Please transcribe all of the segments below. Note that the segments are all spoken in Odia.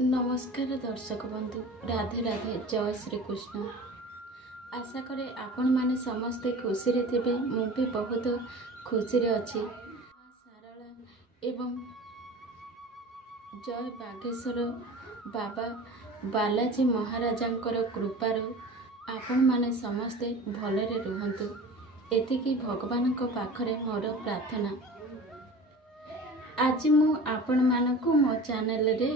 नमस्कार दर्शक बंधु, राधे राधे, जय श्री कृष्ण। आशा करे आपण माने समस्ते खुशी रे थिबे। मु भी बहुत खुशी रे अछि। सारला एवं जय बागेश्वर बाबा बालाजी महाराजांकर कृपारू आपण माने समस्ते भलरे रुहंतु, एतिकी भगवानक पाखरे मोर प्रार्थना। आज मु आपण मानकु मो चैनल रे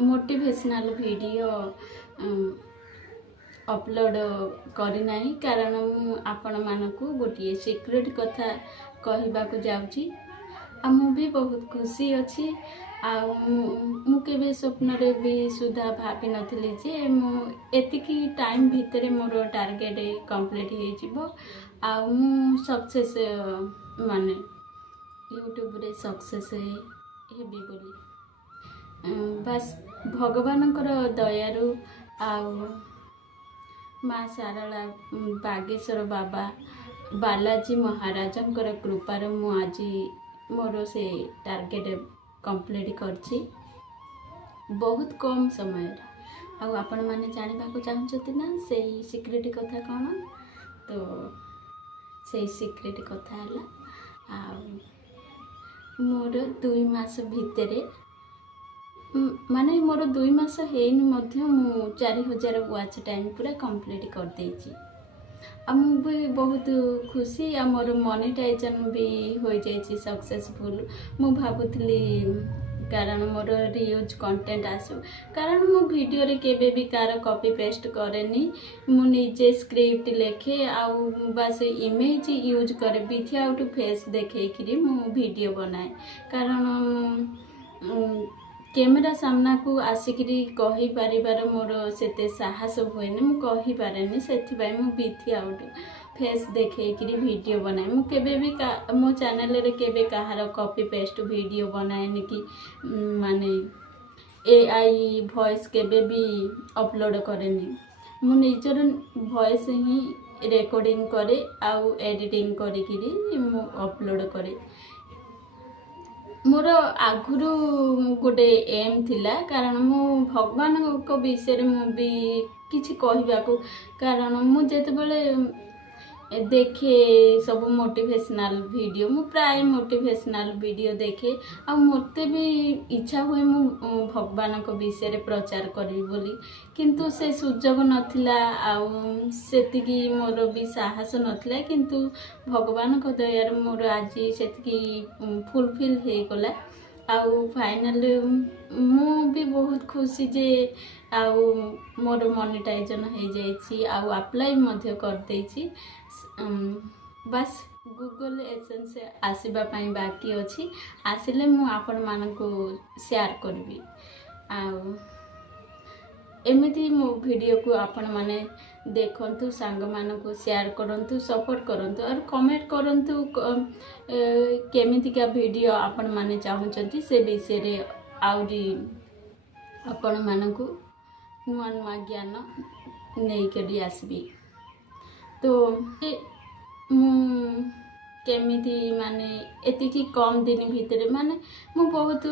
मोटिवेशनल वीडियो अपलोड करी नाही, कारण मु आपण मानकु गोटे सीक्रेट कथा कहबा को जाउची। आ मु भी बहुत खुशी अछि। मु केबे स्वप्न रे भी सुधा भाबी नथिली जे मु एतिकी टाइम भितरे मोर टार्गेट कंप्लीट हे जिवो आ मु सक्सेस माने यूट्यूब रे सक्सेस हेबी बोली बस भगवानकर दयारू माँ सारला बागेश्वर बाबा बालाजी महाराजंकर कृपार मु आज मोर से टार्गेट कंप्लीट करछि बहुत कम समय। आपण माने जानिबा को चाहछथि ना से सीक्रेट कथा कौन, तो से सीक्रेट कथा हला मोर 2 मास भितरे माने मोर 2 मास हेनी मध्य मु 4000 वाच टाइम पूरा कंप्लीट कर देछि। मु भी बहुत खुशी। मोर मोनेटाइजेशन भी हो जाइछि सक्सेसफुल। मु भाबुथली कारण मोर रियूज कंटेंट आसु, कारण मु वीडियो रे केबे भी कार कॉपी पेस्ट करेनी। मु निजे स्क्रिप्ट लेखे आउ बस इमेज यूज करे विथआउट फेस देखे कि मु वीडियो बनाए, कारण कैमरा सामना को आसिकरी कहि परिबार मोर सेते साहस होएनी। मु कहि पारेनी, सेथि मु विथआउट फेस देखे कि वीडियो बनाए। मु केबे भी मो चैनल रे केबे कहार कॉपी पेस्ट वीडियो बनाएनी कि माने एआई वॉइस केबे भी अपलोड करेनी। मु निजर वॉइस ही रिकॉर्डिंग करे आउ एडिटिंग करी कि मु अपलोड करे। मोर आगुरु गोटे एम थिला, कारण मु भगवान को विषय मु भी किछि कहबा को, कारण मु जेते बेले देखे सब मोटिवेशनल वीडियो, मु प्राय मोटिवेशनल वीडियो देखे आ मते भी इच्छा हुए मु भगवान को विषय प्रचार करी बोली, किंतु से सुजोग नथिला आउ सेतिकी मोर भी साहस नथिला। किंतु भगवान को दयार मोर आज सेतिकी फुलफिल हे गला। आउ फाइनल मु भी बहुत खुशी जे आउ मोर मोनेटाइजेशन हो जाइछि आउ अप्लाई मध्य कर देछि। बस गूगल एडसेंस आसीबा पई बाकी अछि, आसिले मु आपण मानकु शेयर करबी। आउ एमिति मो वीडियो को आपण माने देखंतु, सांग मानकु शेयर करंतु, सपोर्ट करंतु और कमेंट करंतु केमितिका वीडियो आपण माने चाहुचंती से विषय रे आउरी आपण मानकु नुआ नुआ ज्ञान नै करी आसबी। तो मु केमिति माने एतिकी कम दिन भितरे माने मु बहुत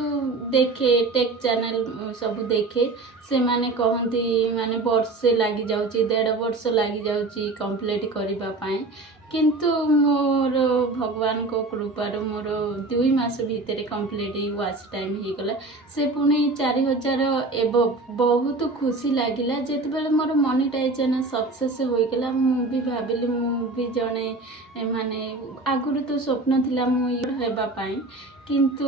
देखे टेक चैनल सब देखे, से माने कहंती माने वर्षे लागि जाउची, 1.5 वर्ष लागि जाउची कंप्लीट करिबा पाए। किंतु मोर भगवान को कृपार मोर 2 मास भितरे कंप्लीट वाच टाइम ही गला। से पुणी 4000 एबो बहुत खुशी लागिला। जेते बेले मोर मोनेटाइजेशन सक्सेस होई गला, मु भी भाबिली मु भी जने माने आगुरु तो स्वप्न थिला मु हेबा पाए, किंतु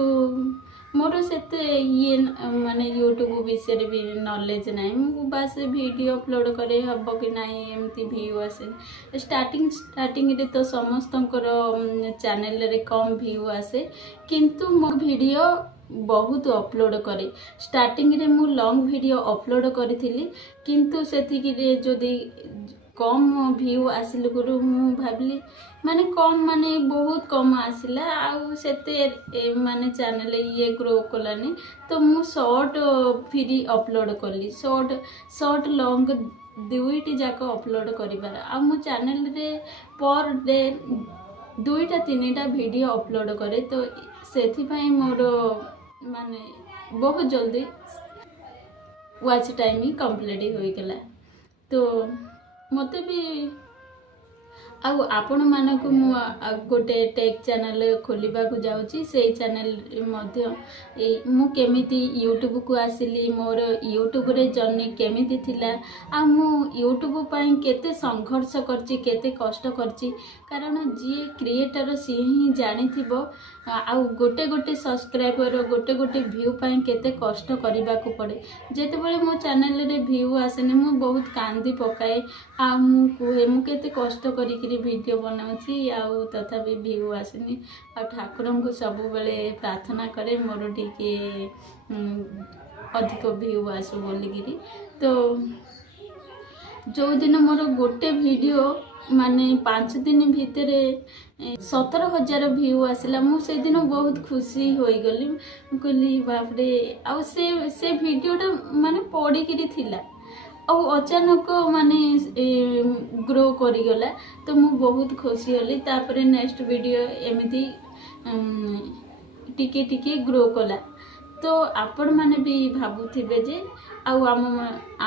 मोर सेते ये माने यूट्यूब विषय भी नॉलेज नाही। मु बस वीडियो अपलोड करे हबो कि नाही एमती व्यू आसे। स्टार्टिंग रे तो समस्तंकर चैनल रे कम व्यू आसे, किंतु मो वीडियो बहुत अपलोड करे। स्टार्टिंग रे मु लॉन्ग वीडियो अपलोड करथिली, किंतु सेतिकी रे जदी कम व्यू आसिल गुरु मु भाबली माने कम माने बहुत कम आसिला। आउ सेते माने चैनल ये ग्रो कलानी, तो मु शॉर्ट फ्री अपलोड कली। शॉर्ट लॉन्ग दुईटी जाक अपलोड करिबार। आ मो चैनल रे पर डे 2-3टा वीडियो अपलोड करे, तो सेथि पई मोर माने बहुत जल्दी ୱାଚ୍ ଟାଇମ୍ କମ୍ପ୍ଲିଟ୍ ହୋଇଗଲା। ତ ମୋତେ ବି ଆଉ ଆପଣମାନଙ୍କୁ ମୁଁ ଗୋଟେ ଟେକ୍ ଚ୍ୟାନେଲ୍ ଖୋଲିବାକୁ ଯାଉଛି। ସେଇ ଚ୍ୟାନେଲ୍ ମଧ୍ୟ ମୁଁ କେମିତି ୟୁଟ୍ୟୁବକୁ ଆସିଲି, ମୋର ୟୁଟ୍ୟୁବରେ ଜର୍ଣ୍ଣି କେମିତି ଥିଲା, ଆଉ ମୁଁ ୟୁଟ୍ୟୁବ ପାଇଁ କେତେ ସଂଘର୍ଷ କରିଛି, କେତେ କଷ୍ଟ କରିଛି। କାରଣ ଯିଏ କ୍ରିଏଟର ସିଏ ହିଁ ଜାଣିଥିବ ଆଉ ଗୋଟେ ଗୋଟେ ସବସ୍କ୍ରାଇବର ଗୋଟେ ଗୋଟେ ଭ୍ୟୁ ପାଇଁ କେତେ କଷ୍ଟ କରିବାକୁ ପଡ଼େ। ଯେତେବେଳେ ମୋ ଚ୍ୟାନେଲରେ ଭ୍ୟୁ ଆସେନି ମୁଁ ବହୁତ କାନ୍ଦି ପକାଏ। ଆଉ ମୁଁ କୁହେ ମୁଁ କେତେ କଷ୍ଟ କରିକିରି ଭିଡ଼ିଓ ବନାଉଛି ଆଉ ତଥାପି ଭ୍ୟୁ ଆସେନି। ଆଉ ଠାକୁରଙ୍କୁ ସବୁବେଳେ ପ୍ରାର୍ଥନା କରେ ମୋର ଟିକେ ଅଧିକ ଭ୍ୟୁ ଆସୁ ବୋଲିକିରି। ତ ଯେଉଁଦିନ ମୋର ଗୋଟେ ଭିଡ଼ିଓ ମାନେ 5 ଦିନ ଭିତରେ 17,000 ଭ୍ୟୁ ଆସିଲା, ମୁଁ ସେଦିନ ବହୁତ ଖୁସି ହୋଇଗଲି। ମୁଁ କହିଲି ବାପରେ, ଆଉ ସେ ଭିଡ଼ିଓଟା ମାନେ ପଡ଼ିକିରି ଥିଲା ଆଉ ଅଚାନକ ମାନେ ଗ୍ରୋ କରିଗଲା। ତ ମୁଁ ବହୁତ ଖୁସି ହେଲି। ତାପରେ ନେକ୍ସଟ ଭିଡ଼ିଓ ଏମିତି ଟିକେ ଟିକେ ଗ୍ରୋ କଲା। ତ ଆପଣମାନେ ବି ଭାବୁଥିବେ ଯେ ଆଉ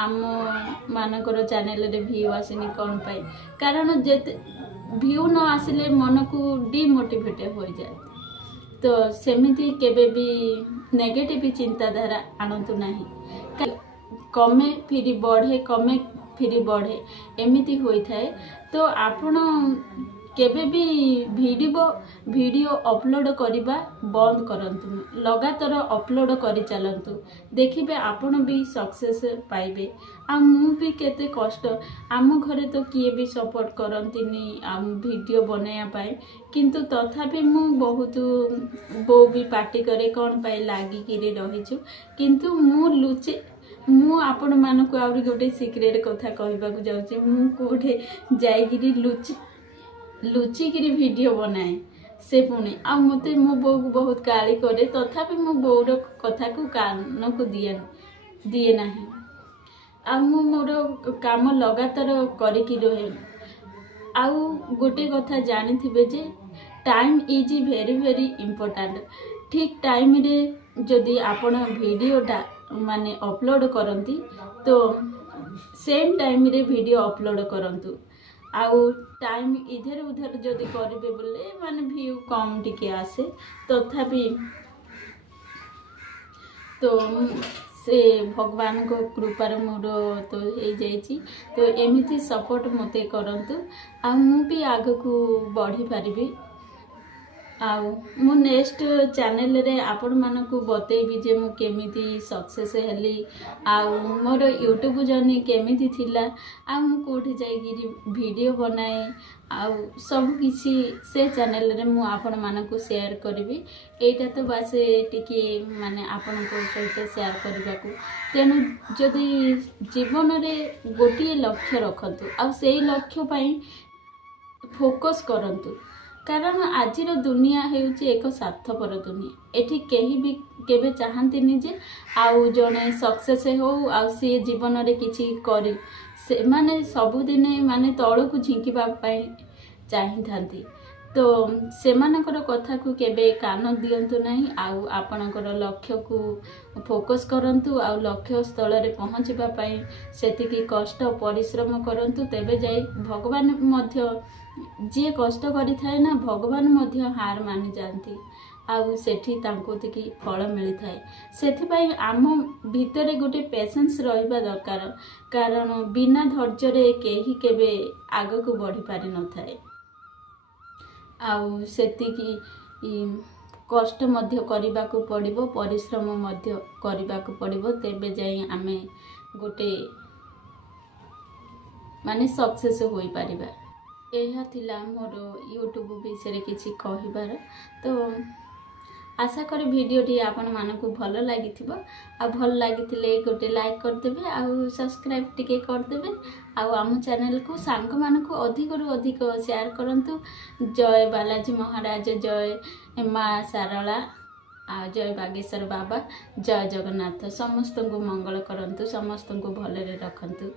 ଆମମାନଙ୍କର ଚ୍ୟାନେଲରେ ଭ୍ୟୁ ଆସିନି କ'ଣ ପାଇଁ? କାରଣ ଯେତେ ଭ୍ୟୁ ନ ଆସିଲେ ମନକୁ ଡିମୋଟିଭେଟ୍ ହୋଇଯାଏ। ତ ସେମିତି କେବେ ବି ନେଗେଟିଭ ଚିନ୍ତାଧାରା ଆଣନ୍ତୁ ନାହିଁ। କମେ ଫିରି ବଢ଼େ, କମେ ଫିରି ବଢ଼େ, ଏମିତି ହୋଇଥାଏ। ତ ଆପଣ କେବେ ବି ଭିଡ଼ିଓ ଅପଲୋଡ଼ କରିବା ବନ୍ଦ କରନ୍ତୁନି, ଲଗାତାର ଅପଲୋଡ଼ କରିଚାଲନ୍ତୁ। ଦେଖିବେ ଆପଣ ବି ସକ୍ସେସ୍ ପାଇବେ। ଆଉ ମୁଁ ବି କେତେ କଷ୍ଟ, ଆମ ଘରେ ତ କିଏ ବି ସପୋର୍ଟ କରନ୍ତିନି ଆଉ ଭିଡ଼ିଓ ବନାଇବା ପାଇଁ। କିନ୍ତୁ ତଥାପି ମୁଁ ବହୁତ, ବୋଉ ବି ପାଟି କରେ କ'ଣ ପାଇଁ ଲାଗିକିରି ରହିଛୁ। କିନ୍ତୁ ମୁଁ ଆପଣମାନଙ୍କୁ ଆହୁରି ଗୋଟେ ସିକ୍ରେଟ୍ କଥା କହିବାକୁ ଯାଉଛି। ମୁଁ କେଉଁଠି ଯାଇକିରି ଲୁଚିକିରି ଭିଡ଼ିଓ ବନାଏ। ସେ ପୁଣି ଆଉ ମୋତେ ମୋ ବୋଉକୁ ବହୁତ ଗାଳି କରେ, ତଥାପି ମୁଁ ବୋଉର କଥାକୁ କାନକୁ ଦିଏ ନାହିଁ। ଆଉ ମୁଁ ମୋର କାମ ଲଗାତାର କରିକି ରହେ। ଆଉ ଗୋଟେ କଥା ଜାଣିଥିବେ ଯେ time is very very important. ଠିକ୍ ଟାଇମ୍ରେ ଯଦି ଆପଣ ଭିଡ଼ିଓଟା ମାନେ ଅପଲୋଡ଼ କରନ୍ତି ତ ସେମ୍ ଟାଇମ୍ରେ ଭିଡ଼ିଓ ଅପଲୋଡ଼ କରନ୍ତୁ। ଆଉ ଟାଇମ୍ ଇଧର ଉଧର ଯଦି କରିବେ ବୋଲେ ମାନେ ଭ୍ୟୁ କମ୍ ଟିକେ ଆସେ। ତଥାପି ତ ସେ ଭଗବାନଙ୍କ କୃପାରେ ମୋର ତ ହେଇଯାଇଛି। ତ ଏମିତି ସପୋର୍ଟ ମୋତେ କରନ୍ତୁ ଆଉ ମୁଁ ବି ଆଗକୁ ବଢ଼ିପାରିବି। ଆଉ ମୁଁ ନେକ୍ସଟ ଚ୍ୟାନେଲରେ ଆପଣମାନଙ୍କୁ ବତେଇବି ଯେ ମୁଁ କେମିତି ସକ୍ସେସ୍ ହେଲି, ଆଉ ମୋର ୟୁଟ୍ୟୁବ୍ ଜର୍ଣ୍ଣି କେମିତି ଥିଲା, ଆଉ ମୁଁ କେଉଁଠି ଯାଇକିରି ଭିଡ଼ିଓ ବନାଏ, ଆଉ ସବୁକିଛି ସେ ଚ୍ୟାନେଲରେ ମୁଁ ଆପଣମାନଙ୍କୁ ସେୟାର କରିବି। ଏଇଟା ତ ବାସ୍ ଟିକେ ମାନେ ଆପଣଙ୍କ ସହିତ ସେୟାର କରିବାକୁ। ତେଣୁ ଯଦି ଜୀବନରେ ଗୋଟିଏ ଲକ୍ଷ୍ୟ ରଖନ୍ତୁ ଆଉ ସେଇ ଲକ୍ଷ୍ୟ ପାଇଁ ଫୋକସ୍ କରନ୍ତୁ। କାରଣ ଆଜିର ଦୁନିଆ ହେଉଛି ଏକ ସ୍ୱାର୍ଥପର ଦୁନିଆ। ଏଠି କେହି ବି କେବେ ଚାହାନ୍ତିନି ଯେ ଆଉ ଜଣେ ସକ୍ସେସ୍ ହଉ ଆଉ ସିଏ ଜୀବନରେ କିଛି କରି, ସେମାନେ ସବୁଦିନେ ମାନେ ତଳକୁ ଝିଙ୍କିବା ପାଇଁ ଚାହିଁଥାନ୍ତି। ତ ସେମାନଙ୍କର କଥାକୁ କେବେ କାନ ଦିଅନ୍ତୁ ନାହିଁ। ଆଉ ଆପଣଙ୍କର ଲକ୍ଷ୍ୟକୁ ଫୋକସ୍ କରନ୍ତୁ ଆଉ ଲକ୍ଷ୍ୟ ସ୍ଥଳରେ ପହଞ୍ଚିବା ପାଇଁ ସେତିକି କଷ୍ଟ ପରିଶ୍ରମ କରନ୍ତୁ। ତେବେ ଯାଇ ଭଗବାନ ମଧ୍ୟ, ଯିଏ କଷ୍ଟ କରିଥାଏ ନା, ଭଗବାନ ମଧ୍ୟ ହାର ମାନିଯାଆନ୍ତି ଆଉ ସେଠି ତାଙ୍କୁ ଟିକେ ଫଳ ମିଳିଥାଏ। ସେଥିପାଇଁ ଆମ ଭିତରେ ଗୋଟେ ପେସେନ୍ସ ରହିବା ଦରକାର। କାରଣ ବିନା ଧୈର୍ଯ୍ୟରେ କେହି କେବେ ଆଗକୁ ବଢ଼ିପାରିନଥାଏ। ଆଉ ସେତିକି କଷ୍ଟ ମଧ୍ୟ କରିବାକୁ ପଡ଼ିବ, ପରିଶ୍ରମ ମଧ୍ୟ କରିବାକୁ ପଡ଼ିବ। ତେବେ ଯାଇ ଆମେ ଗୋଟେ ମାନେ ସକ୍ସେସ୍ ହୋଇପାରିବା। ଏହା ଥିଲା ମୋର ୟୁଟ୍ୟୁବ୍ ବିଷୟରେ କିଛି କହିବାର। ତ ଆଶା କରେ ଭିଡ଼ିଓଟି ଆପଣମାନଙ୍କୁ ଭଲ ଲାଗିଥିବ। ଆଉ ଭଲ ଲାଗିଥିଲେ ଗୋଟେ ଲାଇକ୍ କରିଦେବେ ଆଉ ସବସ୍କ୍ରାଇବ୍ ଟିକେ କରିଦେବେ। ଆଉ ଆମ ଚ୍ୟାନେଲକୁ ସାଙ୍ଗମାନଙ୍କୁ ଅଧିକରୁ ଅଧିକ ସେୟାର କରନ୍ତୁ। ଜୟ ବାଲାଜୀ ମହାରାଜ, ଜୟ ମା ଶାରଳା, ଆଉ ଜୟ ବାଗେଶ୍ୱର ବାବା, ଜୟ ଜଗନ୍ନାଥ। ସମସ୍ତଙ୍କୁ ମଙ୍ଗଳ କରନ୍ତୁ, ସମସ୍ତଙ୍କୁ ଭଲରେ ରଖନ୍ତୁ।